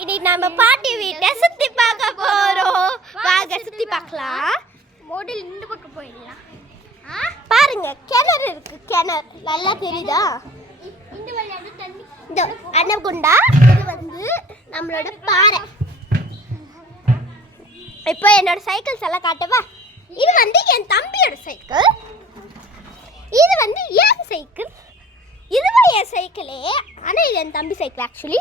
இன்னைக்கு நம்ம பாட்டி வீட்டை சுத்தி பார்க்க போறோம். வாங்க சுத்தி பார்க்கலாம். மோடல் இந்த பக்கம் போயிடலாம். பாருங்க கிணறு இருக்கு. கிணறு நல்லா தெரியுதா? இந்த வழியாக தண்ணி. இந்த அன்னகுண்டா இது வந்து நம்மளோட பாறை. இப்போ என்னோட சைக்கிள்ஸ் எல்லாம் காட்டவா? இது வந்து என் தம்பியோட சைக்கிள். இது வந்து என் சைக்கிள். இதுவும் என் சைக்கிளே, ஆனால் இது என் தம்பி சைக்கிள் ஆக்சுவலி.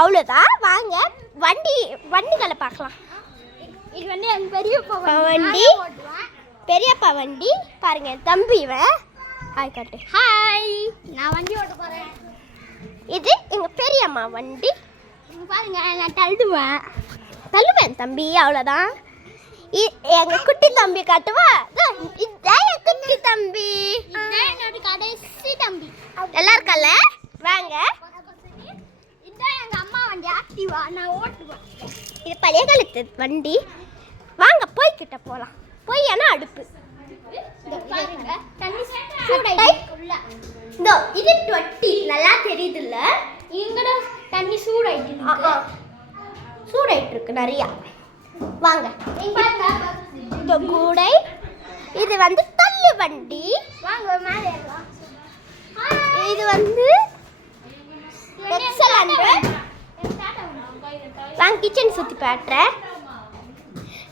அவ்வளோதான். வாங்க வண்டிகளை பார்க்கலாம். இது வந்து என் பெரியப்பா வண்டி, பெரியப்பா வண்டி. பாருங்க என் தம்பி இவன். ஹாய் காட்டு. ஹாய், நான் வண்டி ஓட்ட போகிறேன். இது எங்கள் பெரியம்மா வண்டி. பாருங்க நான் தள்ளுவேன் தம்பி. அவ்வளோதான். எங்கள் குட்டி தம்பி காட்டுவா? இதுதான் என் குட்டி தம்பி. இதுதான் என்னோட கடைசி தம்பி. எல்லாம் இருக்கல? வாங்க. இதுதான் எங்கள் அம்மா வண்டி ஆக்டிவா, நான் ஓட்டுவேன். இது பழைய காலத்து வண்டி. வாங்க போய்கிட்ட போகலாம். போய் ஏன்னா அடுப்பு பாருங்க தண்ணி இதோ இது 20 நல்லா தெரியுதுல்ல? இங்கட தண்ணி சூடாயிட்டு சூடாயிட்டு இருக்கு நிறையா. வாங்க. இந்த கூடை இது வந்து தள்ளு வண்டி. வாங்க மேலே ஏறலாம். இது வந்து எக்ஸலண்ட். வாங்க கிச்சன் சுற்றி காட்டுறேன்.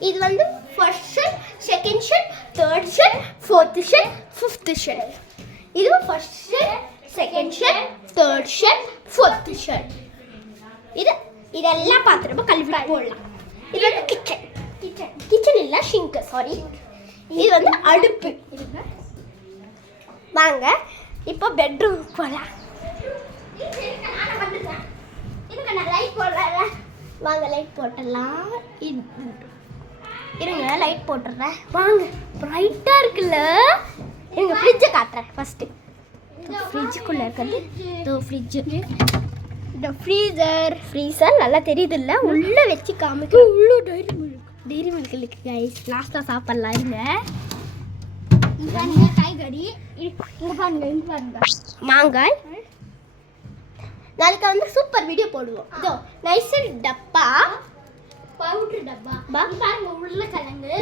இது வந்து first shell, second shell, third shell, fourth shell, fifth shell. இது first shell, second shell, third shell, fourth shell. இதெல்லாம் பார்த்துட்டு கழுவி போடலாம். இது வந்து கிச்சன் இல்லை ஷிங்க், சாரி. இது வந்து அடுப்பு. வாங்க இப்போ பெட்ரூம் போகலாம். வாங்க லைட் போட்டுடலாம். இருங்க லைட் போட்டுடுறேன். வாங்க பிரைட்டாக இருக்குல்ல? இருங்க ஃப்ரிட்ஜை காட்டுறேன் ஃபஸ்ட்டு. ஃப்ரிட்ஜுக்குள்ளே இருக்கிறது இதோ ஃப்ரிட்ஜு. இந்த ஃப்ரீசர் நல்லா தெரியுது இல்லை? உள்ளே வச்சு காமிக்க. உள்ளே டைரி மில்க் இருக்கு கைஸ். லாஸ்ட்டாக சாப்பிட்லாம். இருங்க காய்கறி இங்கே பாருங்க. மாங்காய். நாளைக்கு வந்து சூப்பர் வீடியோ போடுவோம். இதோ நைசர் டப்பா, பவுடர் டப்பா பாருங்க, உருளைக்கிழங்கு.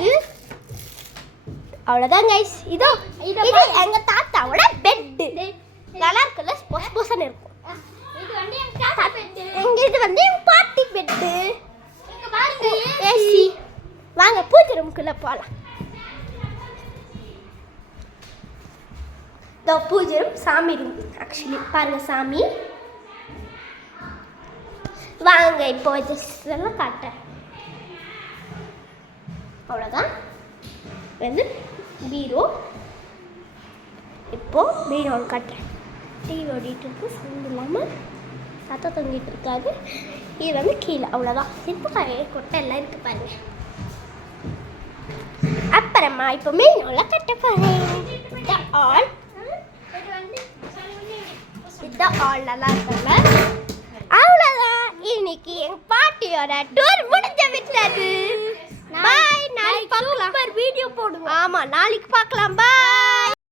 அவ்வளோதான் கைஸ். இது எங்க தாத்தாவோட பெட்டு. நல்லா இருக்குல்ல? பொசன்னு இருக்கும். இது வந்து எங்க தாத்தா பெட்டு. இது வந்து எங்க பாட்டி பெட்டு. இங்க பாருங்க ஏசி. வாங்க பூஜை ரூமுக்குள்ள போகலாம். இதோ பூஜை ரூம், சாமி ரூம் ஆக்சுவலி. பாருங்க சாமி. வாங்க இப்போ எல்லாம் காட்டுறேன். அவ்வளோதான். வந்து பீரோ. இப்போ பீரோ காட்டுறேன். டிவி ஓடிட்டு இருக்கு, சவுண்ட் இல்லாமல் சத்தா தொங்கிட்டு இருக்காது. இது வந்து கீழே. அவ்வளோதான். சிற்பக்காய கொட்டை எல்லாம் இருக்கு பாருங்க. அப்புறமா இப்போ மெயினோல கட்ட போகிறேன். இதுதான் ஆல் நல்லா இருக்குல்ல? அவ்வளோதான். இன்னைக்கு எங்க பாட்டியோட டூர் முடிஞ்ச விட்டது. பாய். நாளைக்கு பார்க்கலாம். வீடியோ போடுவோம். ஆமா நாளைக்கு பார்க்கலாம். பாய்.